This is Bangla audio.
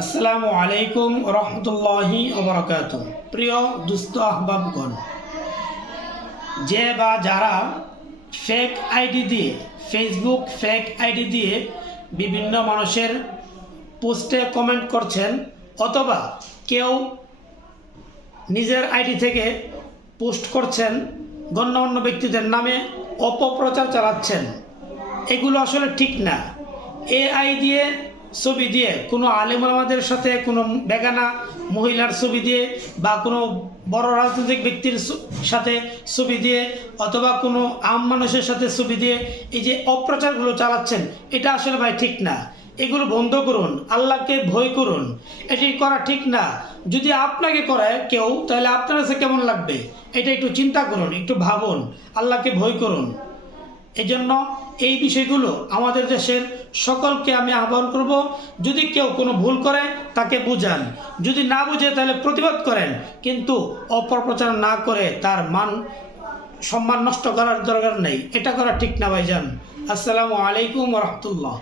আসসালামু আলাইকুম রহমতুল্লাহি ওবরাকাতুহ। প্রিয় দুস্থ আহবাবগণ, যে বা যারা ফেক আইডি দিয়ে ফেসবুক ফেক আইডি দিয়ে বিভিন্ন মানুষের পোস্টে কমেন্ট করছেন, অথবা কেউ নিজের আইডি থেকে পোস্ট করছেন, গণ্যমান্য ব্যক্তিদের নামে অপপ্রচার চালাচ্ছেন, এগুলো আসলে ঠিক না। এআই দিয়ে ছবি দিয়ে কোনো আলেম ওলামাদের সাথে কোনো বেগানা মহিলার ছবি দিয়ে বা কোনো বড় রাজনৈতিক ব্যক্তির সাথে ছবি দিয়ে অথবা কোনো আম মানুষের সাথে ছবি দিয়ে এই যে অপ্রচারগুলো চালাচ্ছেন, এটা আসলে ভাই ঠিক না। এগুলো বন্ধ করুন, আল্লাহকে ভয় করুন, এটি করা ঠিক না। যদি আপনাকে করায় কেউ, তাহলে আপনার কাছে কেমন লাগবে এটা একটু চিন্তা করুন, একটু ভাবুন, আল্লাহকে ভয় করুন। এই জন্য এই বিষয়গুলো আমাদের দেশের সকলকে আমি আহ্বান করব, যদি কেউ কোনো ভুল করে তাকে বুঝান, যদি না বুঝে তাহলে প্রতিবাদ করেন, কিন্তু অপপ্রচার না করে তার মান সম্মান নষ্ট করার দরকার নেই। এটা করা ঠিক না ভাইজান। আসসালামু আলাইকুম রহমতুল্লাহ।